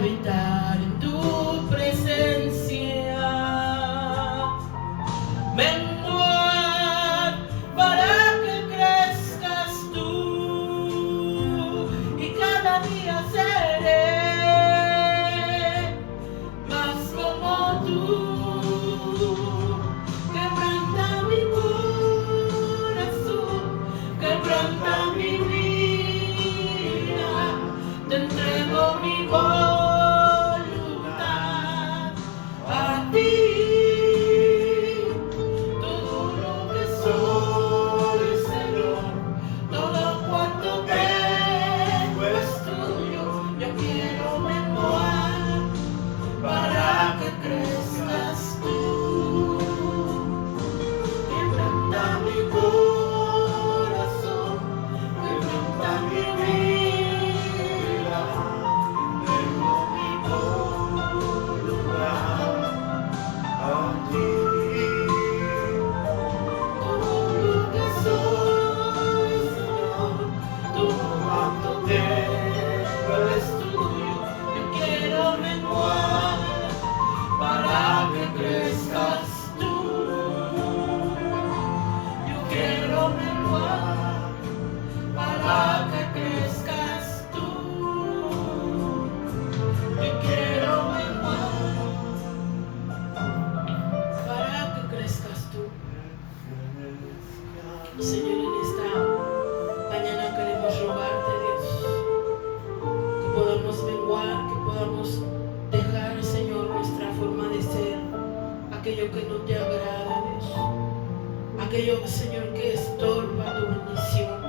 habitar en tu presencia. Menguar para que crezcas tú, y cada día seré más como tú. Quebranta mi corazón, quebranta mi vida, te entrego mi voluntad a ti. Todo lo que soy, Señor, todo cuanto tengo es tuyo. Yo quiero menguar para que crezcas tú. Quebranta mi corazón, quebranta mi vida, tengo mi voluntad a ti. Todo lo que soy, Señor, todo cuanto tengo es tuyo. Yo quiero menguar para que crezcas tú. Yo quiero menguar para que crezcas tú. Yo quiero menguar para que crezcas tú. Señor, en esta mañana queremos rogarte, Dios, que podamos menguar, que podamos dejar, Señor, nuestra forma de ser, aquello que no te agrada, Dios, aquello, Señor, que estorba tu bendición.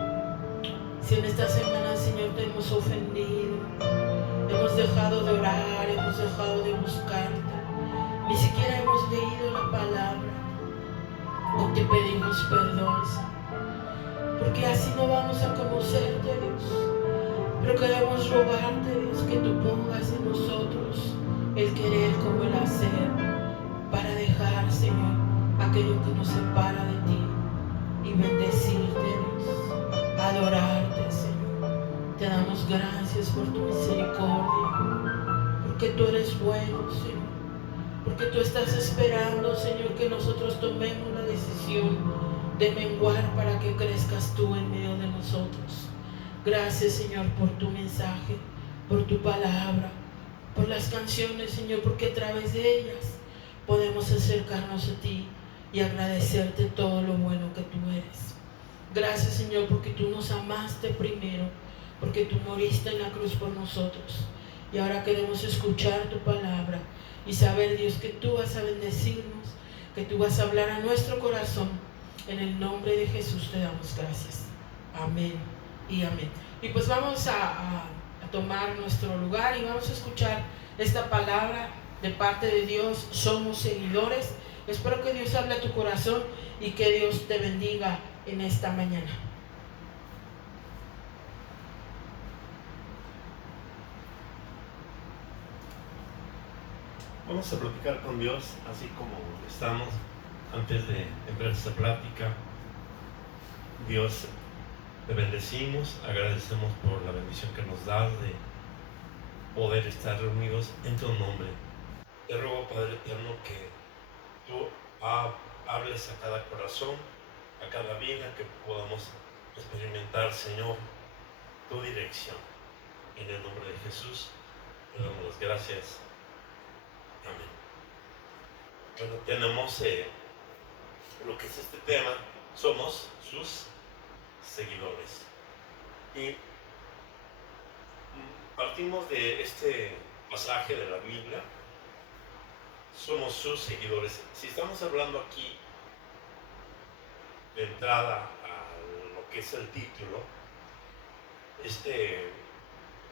Si en esta semana, Señor, te hemos ofendido, hemos dejado de orar, hemos dejado de buscarte, ni siquiera hemos leído la palabra, hoy te pedimos perdón, Señor, porque así no vamos a conocerte, Dios. Pero queremos rogarte, Dios, que tú pongas en nosotros el querer como el hacer, para dejar, Señor, aquello que nos separa de ti y bendecirte, Dios, adorarte, Señor. Te damos gracias por tu misericordia, porque tú eres bueno, Señor, porque tú estás esperando, Señor, que nosotros tomemos la decisión de menguar para que crezcas tú en medio de nosotros. Gracias, Señor, por tu mensaje, por tu palabra, por las canciones, Señor, porque a través de ellas podemos acercarnos a ti y agradecerte todo lo bueno que tú eres. Gracias, Señor, porque tú nos amaste primero, porque tú moriste en la cruz por nosotros. Y ahora queremos escuchar tu palabra y saber, Dios, que tú vas a bendecirnos, que tú vas a hablar a nuestro corazón. En el nombre de Jesús te damos gracias. Amén y amén. Y pues vamos a tomar nuestro lugar y vamos a escuchar esta palabra de parte de Dios. Somos seguidores. Espero que Dios hable a tu corazón y que Dios te bendiga en esta mañana. Vamos a platicar con Dios así como estamos antes de empezar esta plática. Dios, te bendecimos, agradecemos por la bendición que nos das de poder estar reunidos en tu nombre. Te ruego, Padre eterno, que tú hables a cada corazón, a cada vida, que podamos experimentar, Señor, tu dirección. En el nombre de Jesús, te damos las gracias. Amén. Bueno, tenemos lo que es este tema, somos sus seguidores. Y partimos de este pasaje de la Biblia, somos sus seguidores. Si estamos hablando aquí de entrada a lo que es el título, este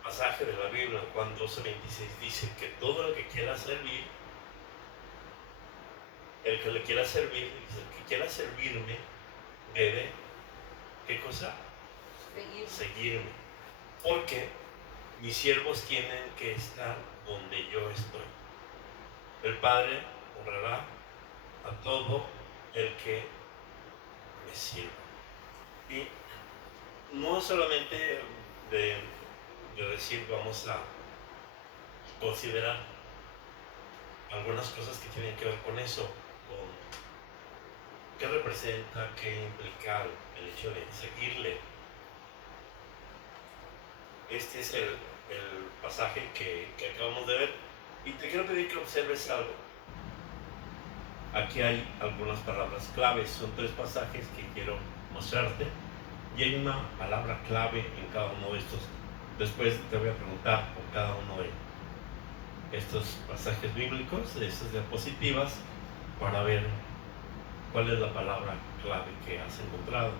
pasaje de la Biblia, Juan 12:26, dice que todo el que quiera servir, el que le quiera servir, dice, el que quiera servirme, debe, ¿qué cosa? Seguirme. Porque mis siervos tienen que estar donde yo estoy. El Padre honrará a todo el que me sirva. Y no solamente de decir vamos a considerar algunas cosas que tienen que ver con eso, con qué representa, qué implica el hecho de seguirle. Este es el pasaje que acabamos de ver, y te quiero pedir que observes algo. Aquí hay algunas palabras claves, son 3 pasajes que quiero mostrarte, y hay una palabra clave en cada uno de estos. Después te voy a preguntar por cada uno de estos pasajes bíblicos, de estas diapositivas, para ver cuál es la palabra clave que has encontrado.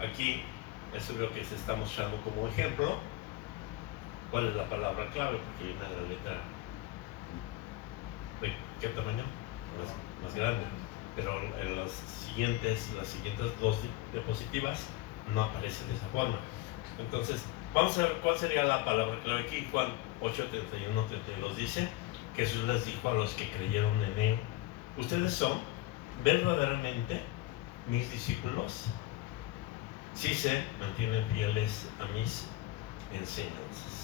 Aquí eso es lo que se está mostrando como ejemplo. ¿Cuál es la palabra clave? Porque viene de la letra ¿de qué tamaño? Más grande. Pero en las siguientes 2 diapositivas no aparece de esa forma. Entonces, vamos a ver cuál sería la palabra clave aquí. Juan 8:31-32 dice: Jesús les dijo a los que creyeron en él: ustedes son verdaderamente mis discípulos si se mantienen fieles a mis enseñanzas.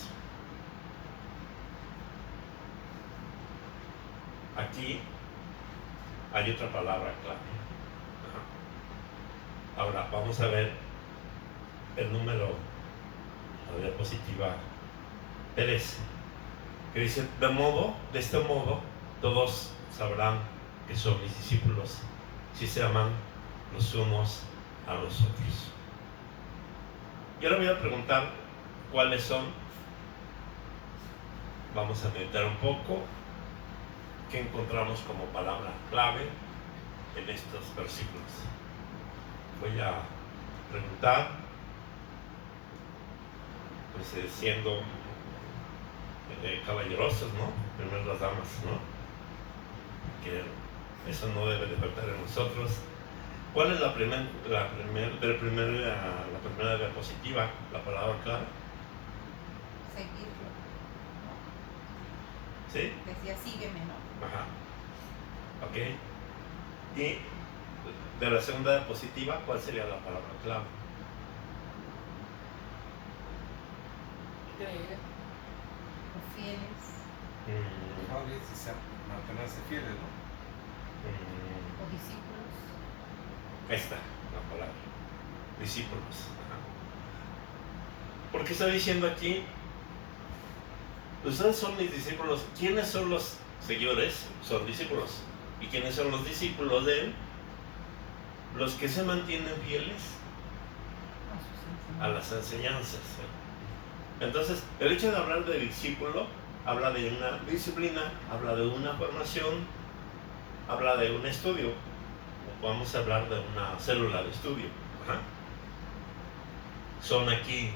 Aquí hay otra palabra clave. Ahora vamos a ver el número, la diapositiva 3, que dice: de este modo todos sabrán que son mis discípulos si se aman los unos a los otros. Yo le voy a preguntar cuáles son. Vamos a meditar un poco qué encontramos como palabra clave en estos versículos. Voy a preguntar, pues siendo caballerosos, ¿no? Primero las damas, ¿no? Que eso no debe de faltar en nosotros. ¿Cuál es la primera diapositiva, la palabra clave? Seguirlo. ¿Sí? Decía sígueme, ¿no? Ajá. Ok. Y de la segunda diapositiva, ¿cuál sería la palabra clave? Creer. O fieles. Mantenerse fieles, ¿no? O discípulos. Esta, la palabra. Discípulos. Ajá. ¿Por qué está diciendo aquí? Ustedes son mis discípulos. ¿Quiénes son los seguidores? Son discípulos. ¿Y quiénes son los discípulos de él? Los que se mantienen fieles a las enseñanzas. Entonces, el hecho de hablar de discípulo habla de una disciplina, habla de una formación, habla de un estudio. Vamos a hablar de una célula de estudio. Ajá. Son aquí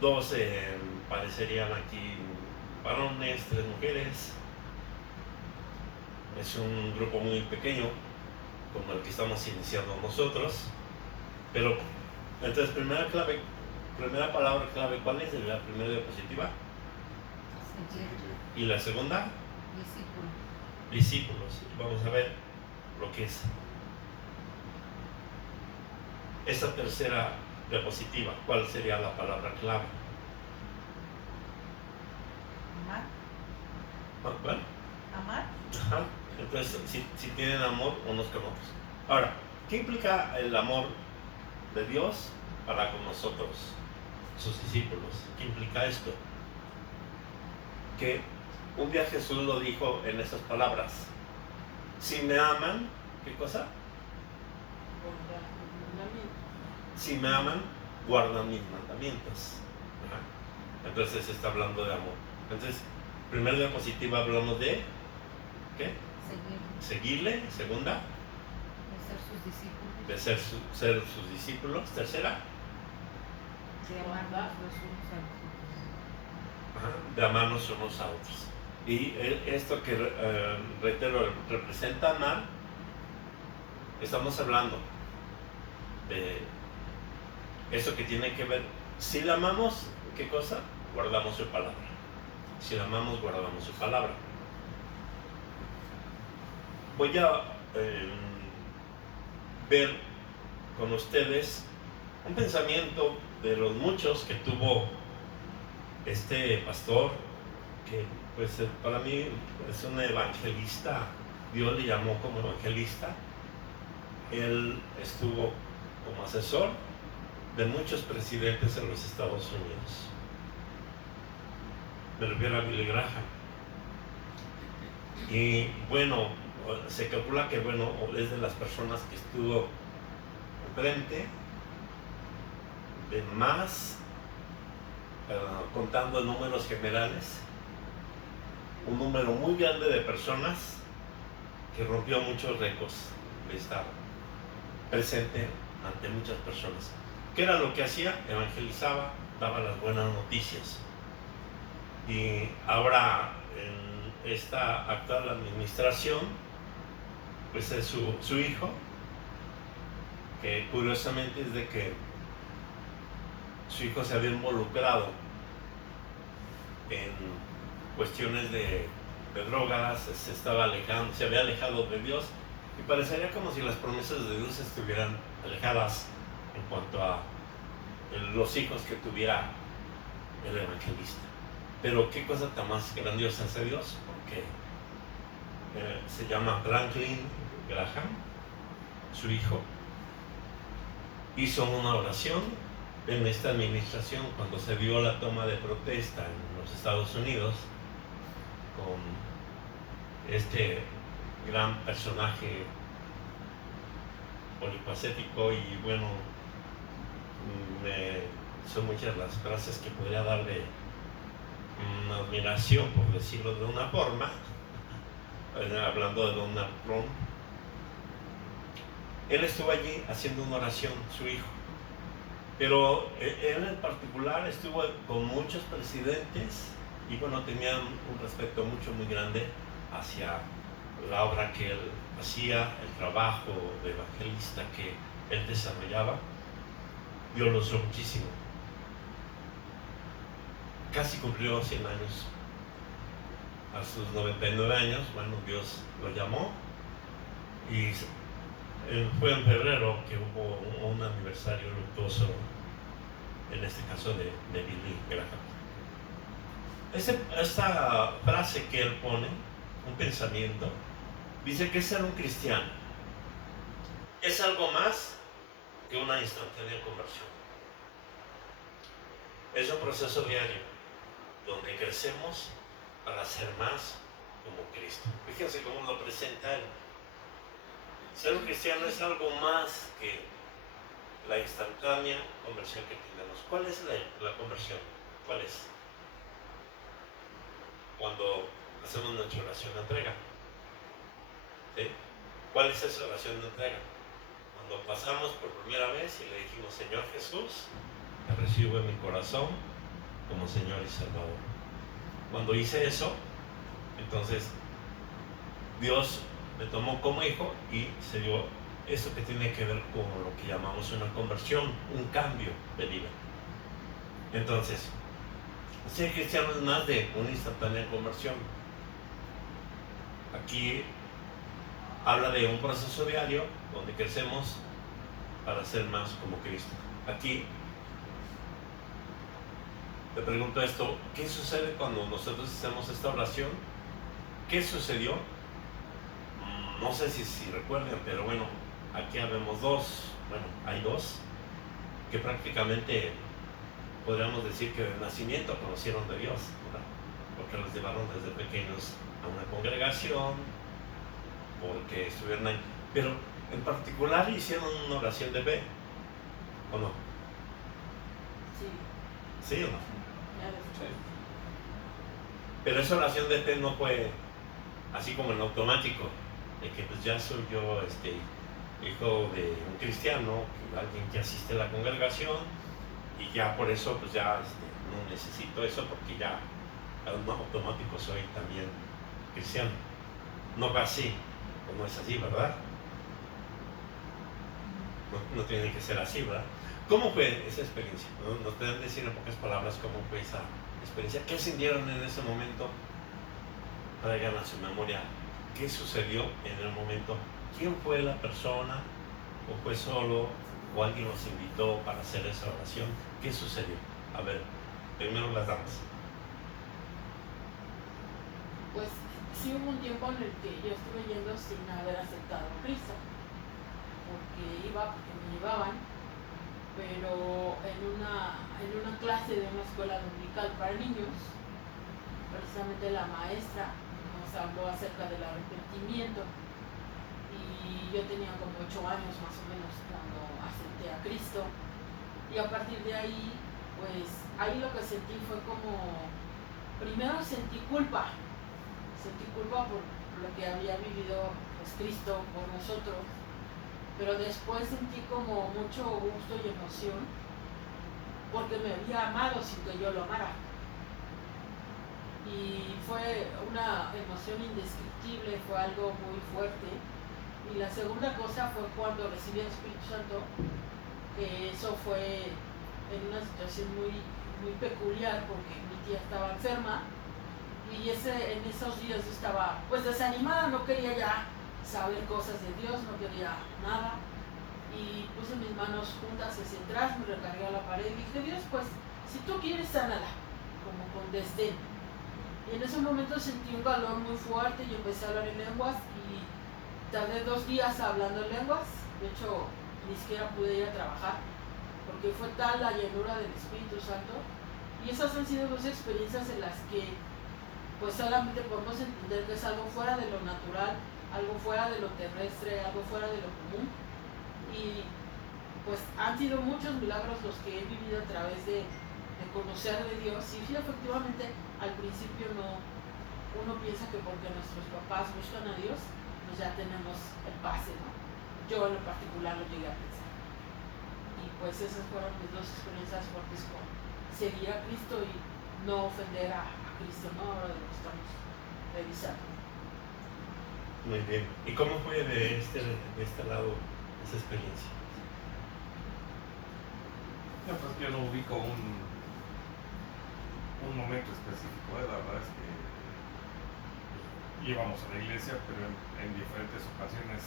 12, parecerían aquí varones, 3 mujeres. Es un grupo muy pequeño como el que estamos iniciando nosotros. Pero entonces, primera palabra clave, ¿cuál es? La primera diapositiva. Y la segunda, discípulos. Vamos a ver lo que es esta tercera diapositiva. ¿Cuál sería la palabra clave? Amar. ¿Cuál? Amar. Ajá. Entonces, si tienen amor unos con otros. Ahora, ¿qué implica el amor de Dios para con nosotros, sus discípulos? ¿Qué implica esto? Que un día Jesús lo dijo en estas palabras: si me aman, ¿qué cosa? Si me aman, guardan mis mandamientos. Ajá. Entonces está hablando de amor. Entonces, primera diapositiva hablamos de ¿qué? Seguirle. Segunda, De ser sus discípulos. de ser sus discípulos. Tercera, De amarnos los unos a los otros. ajá, de amarnos unos a otros. Y esto que reitero, representa amar, estamos hablando de eso que tiene que ver. Si la amamos, ¿qué cosa? Guardamos su palabra. Si la amamos, guardamos su palabra. Voy a ver con ustedes un pensamiento de los muchos que tuvo este pastor, que pues para mí es un evangelista. Dios le llamó como evangelista. Él estuvo como asesor de muchos presidentes en los Estados Unidos. Me refiero a Billy Graham. Y bueno, se calcula que bueno, es de las personas que estuvo enfrente de más, contando en números generales, un número muy grande de personas que rompió muchos récords de estar presente ante muchas personas. ¿Qué era lo que hacía? Evangelizaba, daba las buenas noticias. Y ahora en esta actual administración, pues es su hijo, que curiosamente es de que su hijo se había involucrado en cuestiones de drogas, se estaba alejando, se había alejado de Dios, y parecería como si las promesas de Dios estuvieran alejadas en cuanto a los hijos que tuviera el evangelista. Pero qué cosa tan más grandiosa hace Dios, porque se llama Franklin Graham, su hijo, hizo una oración en esta administración cuando se dio la toma de protesta en los Estados Unidos con este gran personaje polifacético. Y bueno, son muchas las frases que podría dar de admiración, por decirlo de una forma, hablando de Donald Trump. Él estuvo allí haciendo una oración, su hijo, pero él en particular estuvo con muchos presidentes y bueno, tenían un respeto muy grande hacia la obra que él hacía, el trabajo de evangelista que él desarrollaba. Dios lo usó muchísimo. Casi cumplió 100 años. A sus 99 años, bueno, Dios lo llamó y fue en febrero que hubo un aniversario luctuoso, en este caso de Billy Graham. Esta frase que él pone, un pensamiento, dice que ser un cristiano es algo más que una instantánea conversión. Es un proceso diario donde crecemos para ser más como Cristo. Fíjense cómo lo presenta él. Ser un cristiano es algo más que la instantánea conversión que tenemos. ¿Cuál es la conversión? ¿Cuál es? Cuando hacemos nuestra oración de entrega. ¿Sí? ¿Cuál es esa oración de entrega? Cuando pasamos por primera vez y le dijimos: Señor Jesús, te recibo en mi corazón como Señor y Salvador. Cuando hice eso, entonces Dios me tomó como hijo y se dio eso que tiene que ver con lo que llamamos una conversión, un cambio de vida. Entonces, ser cristiano es más de una instantánea conversión. Aquí habla de un proceso diario donde crecemos para ser más como Cristo. Aquí te pregunto esto: ¿qué sucede cuando nosotros hacemos esta oración? ¿Qué sucedió? No sé si recuerden, pero bueno, aquí habemos hay dos que prácticamente podríamos decir que de nacimiento conocieron de Dios, ¿verdad? Porque los llevaron desde pequeños a una congregación, porque estuvieron ahí, pero en particular hicieron una oración de fe, ¿o no? Sí. ¿Sí o no? Sí. Pero esa oración de fe no fue así como en automático, de que pues ya soy yo hijo de un cristiano, alguien que asiste a la congregación, y ya por eso pues ya no necesito eso, porque ya en automático soy también cristiano. No va así, o no es así, ¿verdad? No tiene que ser así, ¿verdad? ¿Cómo fue esa experiencia? ¿Nos pueden decir en pocas palabras cómo fue esa experiencia? ¿Qué sintieron en ese momento? Traigan a su memoria qué sucedió en el momento. ¿Quién fue la persona? ¿O fue solo? ¿O alguien nos invitó para hacer esa oración? ¿Qué sucedió? A ver, primero las damas. Pues sí hubo un tiempo en el que yo estuve yendo sin haber aceptado a Cristo, porque me llevaban, pero en una clase de una escuela dominical para niños, precisamente la maestra nos habló acerca del arrepentimiento y yo tenía como 8 años más o menos cuando acepté a Cristo, y a partir de ahí, pues ahí lo que sentí fue como, primero sentí culpa por lo que había vivido pues, Cristo por nosotros, pero después sentí como mucho gusto y emoción porque me había amado sin que yo lo amara, y fue una emoción indescriptible, fue algo muy fuerte. Y la segunda cosa fue cuando recibí el Espíritu Santo, que eso fue en una situación muy, muy peculiar porque mi tía estaba enferma y en esos días yo estaba pues desanimada, no quería ya saber cosas de Dios, no quería nada, y puse mis manos juntas hacia atrás, me recargué a la pared y dije: Dios, pues si tú quieres, sánala, como con desdén. Y en ese momento sentí un calor muy fuerte y empecé a hablar en lenguas, y tardé 2 días hablando en lenguas. De hecho, ni siquiera pude ir a trabajar porque fue tal la llenura del Espíritu Santo. Y esas han sido 2 experiencias en las que pues solamente podemos entender que es algo fuera de lo natural, algo fuera de lo terrestre, algo fuera de lo común. Y pues han sido muchos milagros los que he vivido a través de conocer de Dios. Y sí, efectivamente, al principio uno piensa que porque nuestros papás buscan a Dios, pues ya tenemos el pase, ¿no? Yo en lo particular lo llegué a pensar. Y pues esas fueron mis 2 experiencias fuertes con seguir a Cristo y no ofender a Cristo, ¿no? Ahora de lo que estamos revisando. Muy bien. ¿Y cómo fue de este lado esa experiencia? No, pues yo no ubico un momento específico, la verdad es que íbamos a la iglesia, pero en diferentes ocasiones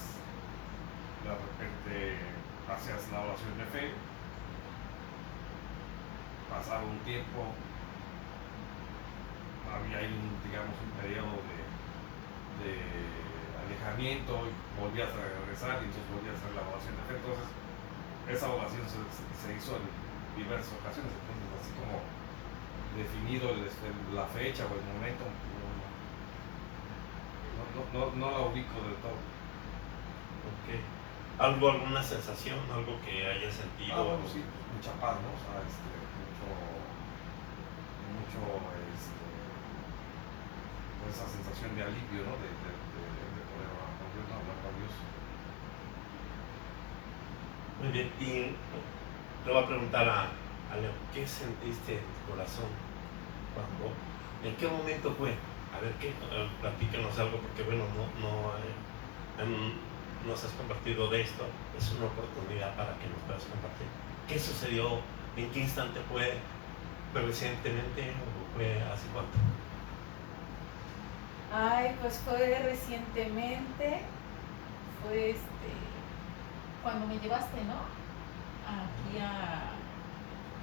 de repente hacías la oración de fe, pasaba un tiempo, había ahí un periodo de alejamiento y volvías a regresar y entonces volvías a hacer la oración de fe. Entonces esa oración se hizo en diversas ocasiones, entonces así como definido la fecha o el momento, no la ubico del todo. Okay. ¿Alguna sensación, algo que hayas sentido? Bueno, sí, pues, mucha paz, ¿no? O sea, mucho pues, esa sensación de alivio, ¿no? De poder hablar con Dios, ¿no? Hablar con Dios. Muy bien. Y le voy a preguntar a Leo, ¿qué sentiste en tu corazón cuando, en qué momento fue? A ver, platícanos algo, porque bueno, nos has compartido de esto, es una oportunidad para que nos puedas compartir. ¿Qué sucedió? ¿En qué instante fue? ¿Fue recientemente o fue hace cuánto? Ay, pues fue recientemente, fue cuando me llevaste, ¿no? Aquí a,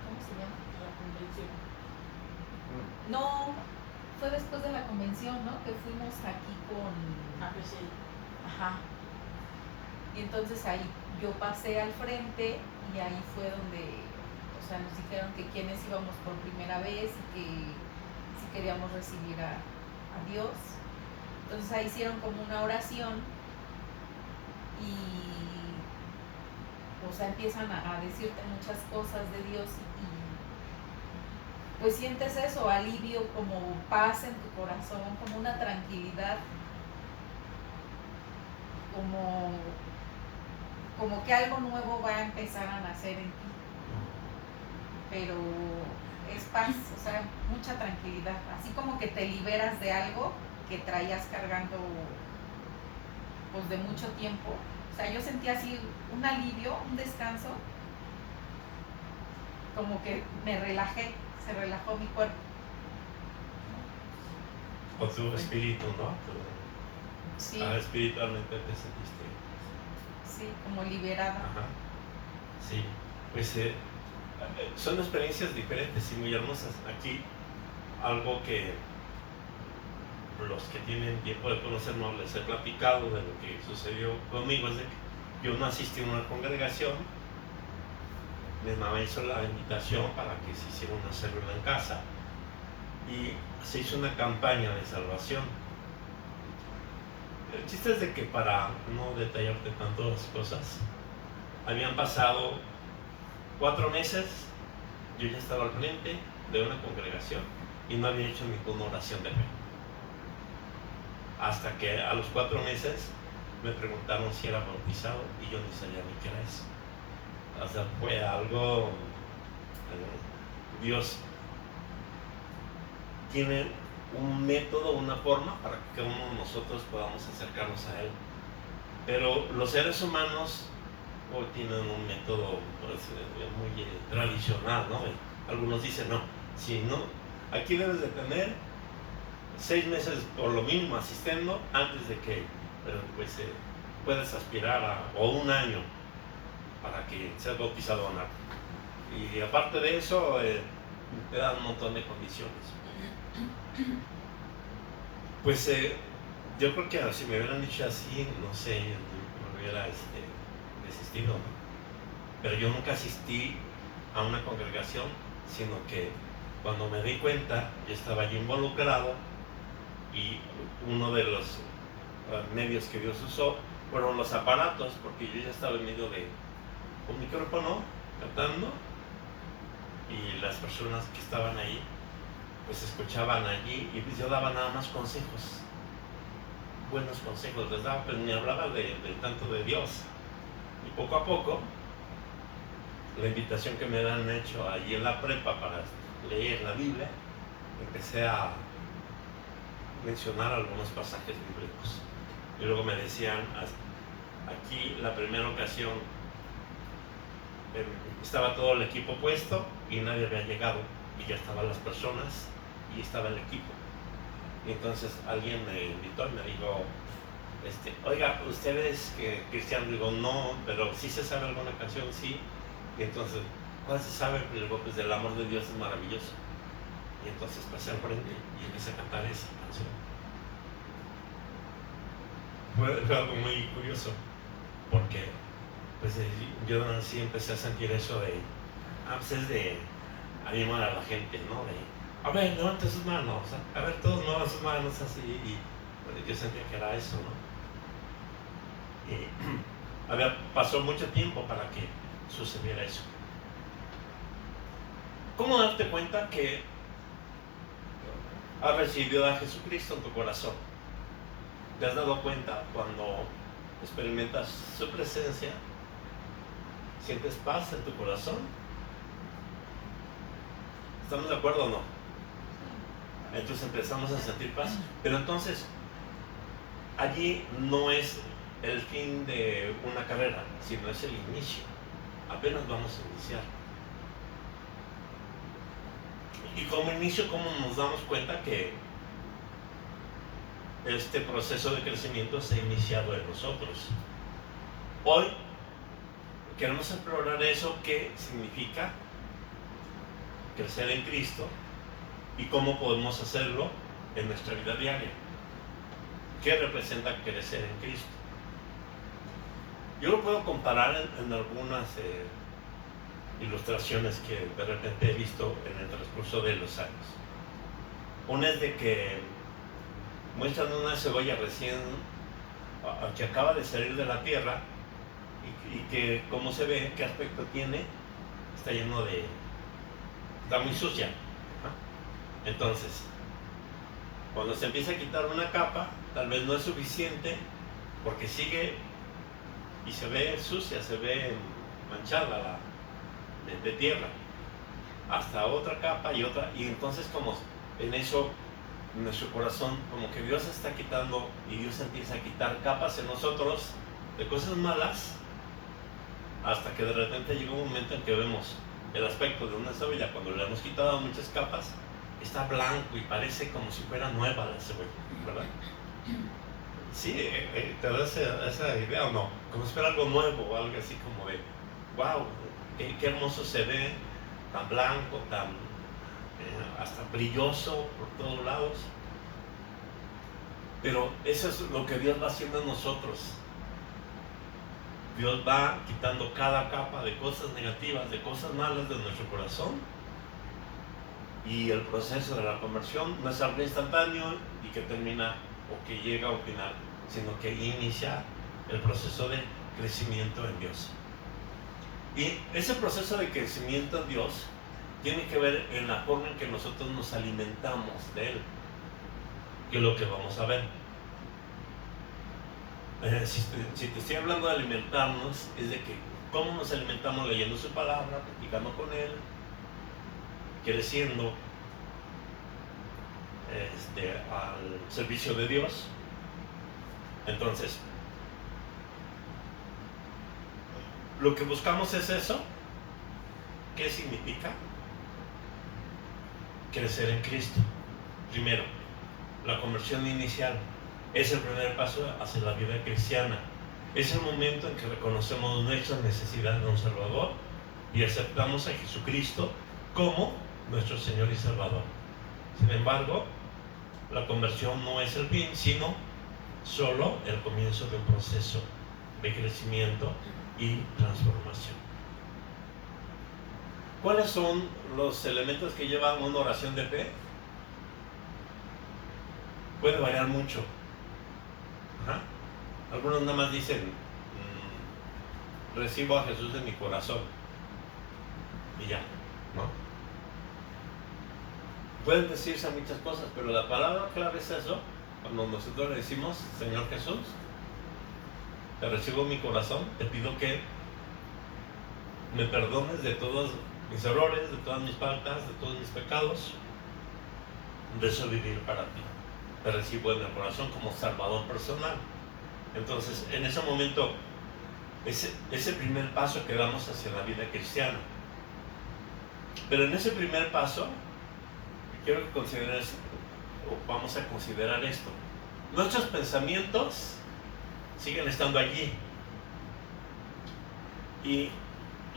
¿cómo se llama? La convención. No, fue después de la convención, ¿no? Que fuimos aquí con... Sí. Ajá. Y entonces ahí yo pasé al frente y ahí fue donde, o sea, nos dijeron que quienes íbamos por primera vez y que si queríamos recibir a Dios. Entonces ahí hicieron como una oración y, o sea, empiezan a decirte muchas cosas de Dios y pues sientes eso, alivio, como paz en tu corazón, como una tranquilidad, como que algo nuevo va a empezar a nacer en ti, pero es paz, o sea, mucha tranquilidad, así como que te liberas de algo que traías cargando pues de mucho tiempo. O sea, yo sentí así un alivio, un descanso, como que me relajé, se relajó mi cuerpo. O tu espíritu, ¿no? Sí. Espiritualmente te sentiste. Sí, como liberada. Ajá. Sí, pues son experiencias diferentes y muy hermosas. Aquí algo que los que tienen tiempo de conocernos les he platicado de lo que sucedió conmigo es de que yo no asistí a una congregación. Mi mamá hizo la invitación para que se hiciera una célula en casa y se hizo una campaña de salvación. El chiste es de que, para no detallarte tanto las cosas, habían pasado 4 meses, yo ya estaba al frente de una congregación y no había hecho ninguna oración de fe. Hasta que a los 4 meses me preguntaron si era bautizado y yo ni sabía ni qué era eso. O sea, fue algo... Dios tiene un método, una forma para que cada uno de nosotros podamos acercarnos a Él. Pero los seres humanos hoy tienen un método pues, muy tradicional, ¿no? Algunos dicen, no, si no, aquí debes de tener 6 meses por lo mínimo asistiendo antes de que pues, puedes aspirar o 1 año para que seas bautizado o no. Y aparte de eso, te dan un montón de condiciones. Pues yo creo que si me hubieran dicho así, no sé, me hubiera desistido, ¿no? Pero yo nunca asistí a una congregación, sino que cuando me di cuenta, yo estaba allí involucrado y uno de los medios que Dios usó fueron los aparatos, porque yo ya estaba en medio de un micrófono cantando y las personas que estaban ahí pues escuchaban allí y pues yo daba nada más consejos, buenos consejos les daba, pero ni hablaba de tanto de Dios. Y poco a poco la invitación que me han hecho allí en la prepa para leer la Biblia, empecé a mencionar algunos pasajes bíblicos y luego me decían, aquí la primera ocasión estaba todo el equipo puesto y nadie había llegado y ya estaban las personas y estaba el equipo. Y entonces alguien me invitó y me dijo, oiga, ¿ustedes que cristianos? Digo, no, pero sí se sabe alguna canción, sí. Y entonces, ¿cuál se sabe? Y digo, pues, del amor de Dios es maravilloso. Y entonces pasé al frente y empecé a cantar esa canción. Fue algo muy curioso, porque pues yo así empecé a sentir eso de, pues es de animar a la gente, ¿no? De, a ver, levanten sus manos, a ver, todos muevan sus manos así, y pues, yo sentía que era eso, ¿no? Y pasó mucho tiempo para que sucediera eso. ¿Cómo darte cuenta que has recibido a Jesucristo en tu corazón? ¿Te has dado cuenta cuando experimentas su presencia? ¿Sientes paz en tu corazón? ¿Estamos de acuerdo o no? Entonces empezamos a sentir paz. Pero entonces, allí no es el fin de una carrera, sino es el inicio. Apenas vamos a iniciar. Y como inicio, ¿cómo nos damos cuenta que este proceso de crecimiento se ha iniciado en nosotros? Hoy queremos explorar eso, qué significa crecer en Cristo y cómo podemos hacerlo en nuestra vida diaria. ¿Qué representa crecer en Cristo? Yo lo puedo comparar en algunas ilustraciones que de repente he visto en el transcurso de los años. Una es de que muestran una cebolla recién que acaba de salir de la tierra y que, como se ve, qué aspecto tiene, está lleno de... está muy sucia, ¿no? Entonces, cuando se empieza a quitar una capa, tal vez no es suficiente porque sigue y se ve sucia, se ve manchada de tierra, hasta otra capa y otra, y entonces como en eso, en nuestro corazón, como que Dios está quitando y Dios empieza a quitar capas en nosotros de cosas malas, hasta que de repente llega un momento en que vemos el aspecto de una cebolla, cuando le hemos quitado muchas capas, está blanco y parece como si fuera nueva la cebolla, ¿verdad? Sí, ¿te da esa idea o no? Como si fuera algo nuevo o algo así como de, wow, qué hermoso se ve, tan blanco, tan hasta brilloso por todos lados. Pero eso es lo que Dios va haciendo en nosotros. Dios va quitando cada capa de cosas negativas, de cosas malas de nuestro corazón. Y el proceso de la conversión no es algo instantáneo y que termina o que llega a un final, sino que inicia el proceso de crecimiento en Dios. Y ese proceso de crecimiento en Dios tiene que ver en la forma en que nosotros nos alimentamos de Él, que es lo que vamos a ver. Si te estoy hablando de alimentarnos, es de que cómo nos alimentamos leyendo su palabra, practicando con Él, creciendo al servicio de Dios. Entonces, lo que buscamos es eso. ¿Qué significa? Crecer en Cristo. Primero, la conversión inicial es el primer paso hacia la vida cristiana. Es el momento en que reconocemos nuestra necesidad de un Salvador y aceptamos a Jesucristo como nuestro Señor y Salvador. Sin embargo, la conversión no es el fin, sino solo el comienzo de un proceso de crecimiento y transformación. ¿Cuáles son los elementos que llevan una oración de fe? Puede variar mucho. Algunos nada más dicen, recibo a Jesús en mi corazón y ya, ¿no? Pueden decirse muchas cosas, pero la palabra clave es eso. Cuando nosotros le decimos, Señor Jesús, te recibo en mi corazón, te pido que me perdones de todos mis errores, de todas mis faltas, de todos mis pecados, deseo vivir para ti. Te recibo en el corazón como Salvador personal. Entonces, en ese momento, ese primer paso que damos hacia la vida cristiana. Pero en ese primer paso, quiero que consideres, o vamos a considerar esto. Nuestros pensamientos siguen estando allí. Y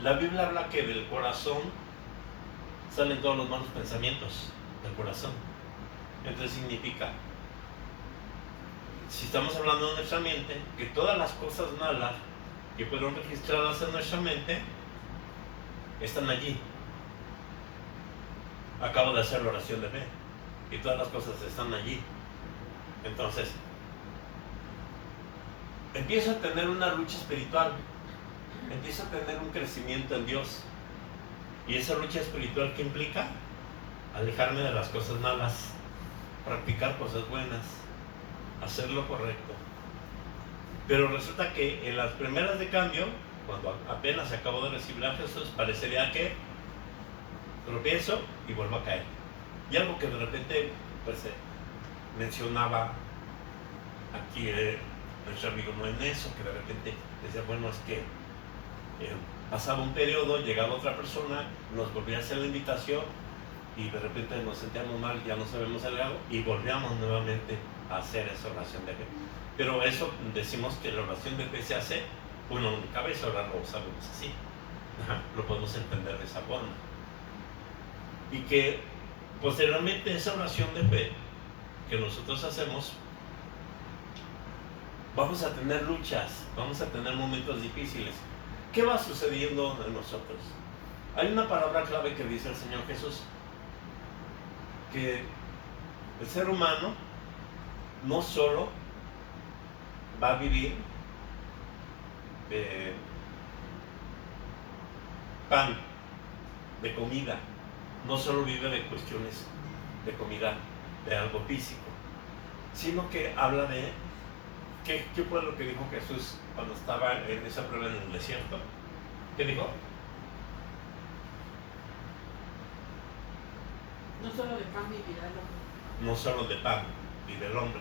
la Biblia habla que del corazón salen todos los malos pensamientos del corazón. Entonces significa, si estamos hablando de nuestra mente, que todas las cosas malas que fueron registradas en nuestra mente están allí. Acabo de hacer la oración de fe y todas las cosas están allí. Entonces, empiezo a tener una lucha espiritual, empiezo a tener un crecimiento en Dios. Y esa lucha espiritual, ¿qué implica? Alejarme de las cosas malas, practicar cosas buenas, hacer lo correcto. Pero resulta que en las primeras de cambio, cuando apenas acabo de recibir a Jesús, parecería que tropiezo y vuelvo a caer. Y algo que de repente pues, mencionaba aquí nuestro amigo Noeneso, que de repente decía, bueno, es que pasaba un periodo, llegaba otra persona, nos volvía a hacer la invitación y de repente nos sentíamos mal, ya no sabemos el grado y volvíamos nuevamente a hacer esa oración de fe. Pero eso decimos que la oración de fe se hace uno en cabeza, ahora lo sabemos así. Lo podemos entender de esa forma. Y que posteriormente esa oración de fe que nosotros hacemos, vamos a tener luchas, vamos a tener momentos difíciles. ¿Qué va sucediendo en nosotros? Hay una palabra clave que dice el Señor Jesús, que el ser humano no solo va a vivir de pan, de comida, no solo vive de cuestiones de comida, de algo físico, sino que habla de ¿qué fue lo que dijo Jesús cuando estaba en esa prueba en el desierto? ¿Qué dijo? No solo de pan vivirá el hombre. No solo de pan vive el hombre.